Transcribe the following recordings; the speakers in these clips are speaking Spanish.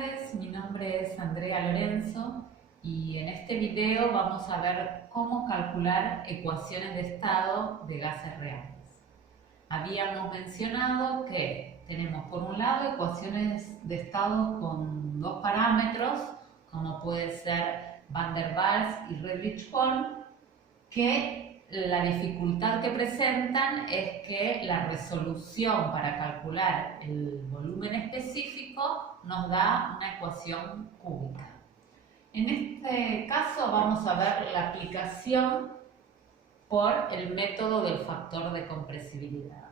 tardes, mi nombre es Andrea Lorenzo y en este video vamos a ver cómo calcular ecuaciones de estado de gases reales. Habíamos mencionado que tenemos por un lado ecuaciones de estado con dos parámetros, como puede ser Van der Waals y Redlich-Kwolm, que la dificultad que presentan es que la resolución para calcular el volumen específico nos da una ecuación cúbica. En este caso vamos a ver la aplicación por el método del factor de compresibilidad.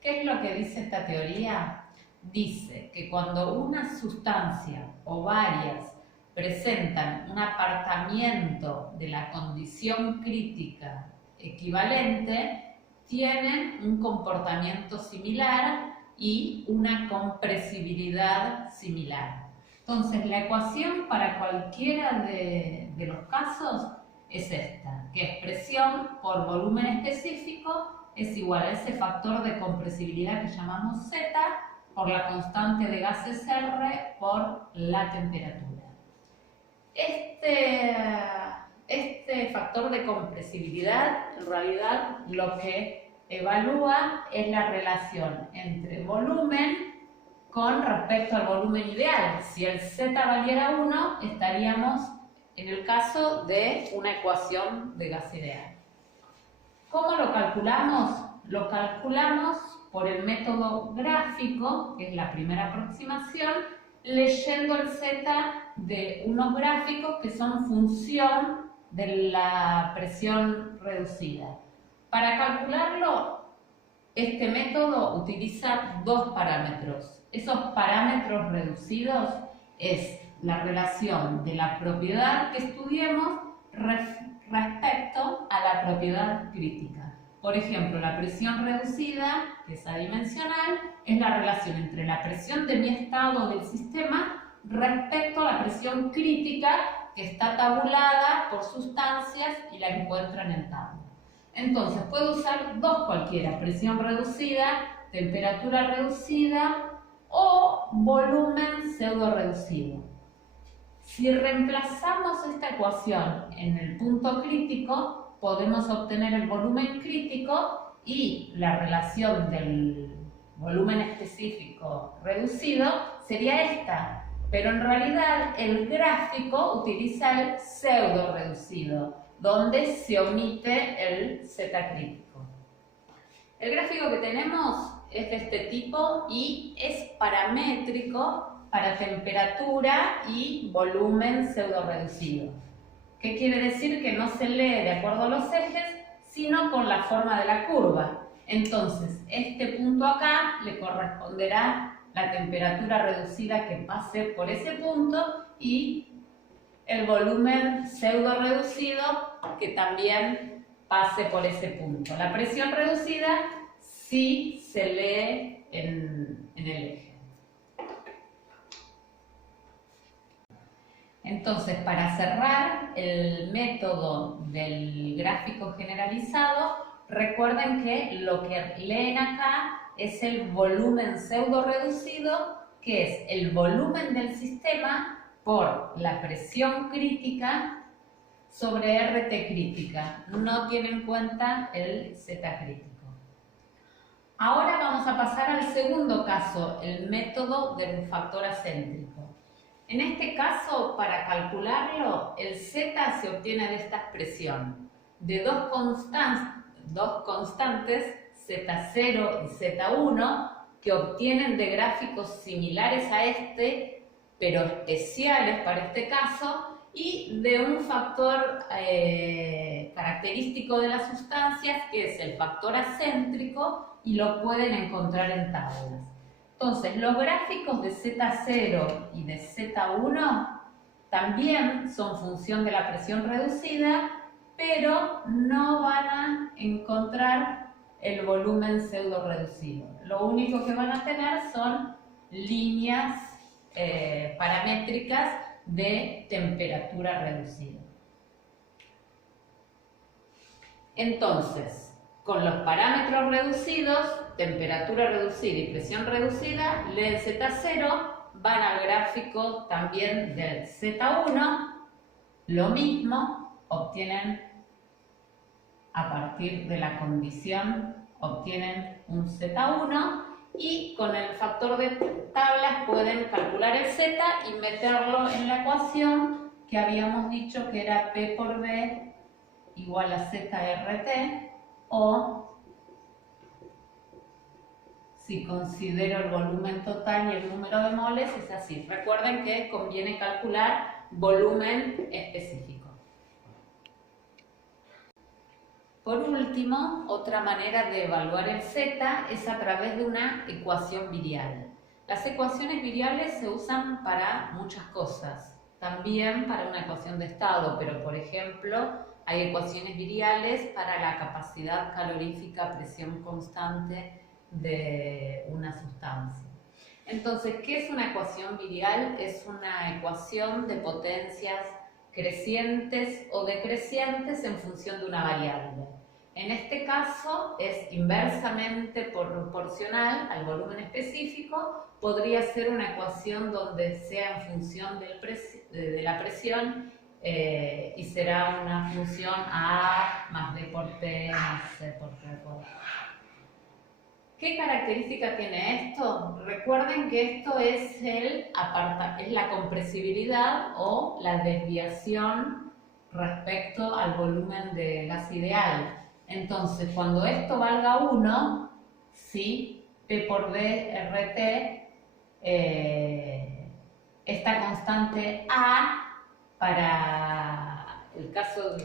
¿Qué es lo que dice esta teoría? Dice que cuando una sustancia o varias presentan un apartamiento de la condición crítica equivalente, tienen un comportamiento similar y una compresibilidad similar. Entonces, la ecuación para cualquiera de los casos es esta, que es presión por volumen específico es igual a ese factor de compresibilidad que llamamos Z por la constante de gases R por la temperatura. Este factor de compresibilidad, en realidad, lo que evalúa es la relación entre volumen con respecto al volumen ideal. Si el Z valiera 1, estaríamos en el caso de una ecuación de gas ideal. ¿Cómo lo calculamos? Lo calculamos por el método gráfico, que es la primera aproximación, leyendo el Z de unos gráficos que son función de la presión reducida. Para calcularlo, este método utiliza dos parámetros. Esos parámetros reducidos es la relación de la propiedad que estudiemos respecto a la propiedad crítica. Por ejemplo, la presión reducida, que es adimensional, es la relación entre la presión de mi estado del sistema respecto a la presión crítica que está tabulada por sustancias y la encuentran en tabla. Entonces, puedo usar dos cualquiera, presión reducida, temperatura reducida o volumen pseudo reducido. Si reemplazamos esta ecuación en el punto crítico, podemos obtener el volumen crítico y la relación del volumen específico reducido sería esta, pero en realidad el gráfico utiliza el pseudo reducido, donde se omite el Z crítico. El gráfico que tenemos es de este tipo y es paramétrico para temperatura y volumen pseudo reducido. ¿Qué quiere decir? Que no se lee de acuerdo a los ejes, sino con la forma de la curva. Entonces, este punto acá le corresponderá la temperatura reducida que pase por ese punto y el volumen pseudo reducido que también pase por ese punto. La presión reducida sí se lee en el eje. Entonces, para cerrar el método del gráfico generalizado, recuerden que lo que leen acá es el volumen pseudo reducido, que es el volumen del sistema por la presión crítica sobre RT crítica. No tiene en cuenta el Z crítico. Ahora vamos a pasar al segundo caso, el método del factor acéntrico. En este caso, para calcularlo, el Z se obtiene de esta expresión, de dos constantes, Z0 y Z1, que obtienen de gráficos similares a este, pero especiales para este caso, y de un factor característico de las sustancias, que es el factor acéntrico, y lo pueden encontrar en tablas. Entonces, los gráficos de Z0 y de Z1 también son función de la presión reducida, pero no van a encontrar el volumen pseudo reducido. Lo único que van a tener son líneas paramétricas de temperatura reducida. Entonces, con los parámetros reducidos, temperatura reducida y presión reducida, leen Z0 van al gráfico también del Z1, lo mismo, obtienen a partir de la condición, obtienen un Z1 y con el factor de tablas pueden calcular el Z y meterlo en la ecuación que habíamos dicho que era P por B igual a ZRT, o si considero el volumen total y el número de moles, es así. Recuerden que conviene calcular volumen específico. Por último, otra manera de evaluar el Z es a través de una ecuación virial. Las ecuaciones viriales se usan para muchas cosas, también para una ecuación de estado, pero por ejemplo, hay ecuaciones viriales para la capacidad calorífica a presión constante de una sustancia. Entonces, ¿qué es una ecuación virial? Es una ecuación de potencias crecientes o decrecientes en función de una variable. En este caso es inversamente proporcional al volumen específico. Podría ser una ecuación donde sea en función de la presión y será una función A más B por T más C por T por A. ¿Qué característica tiene esto? Recuerden que esto es la compresibilidad o la desviación respecto al volumen de gas ideal. Entonces, cuando esto valga 1, ¿sí? P por B, RT, esta constante A, para el caso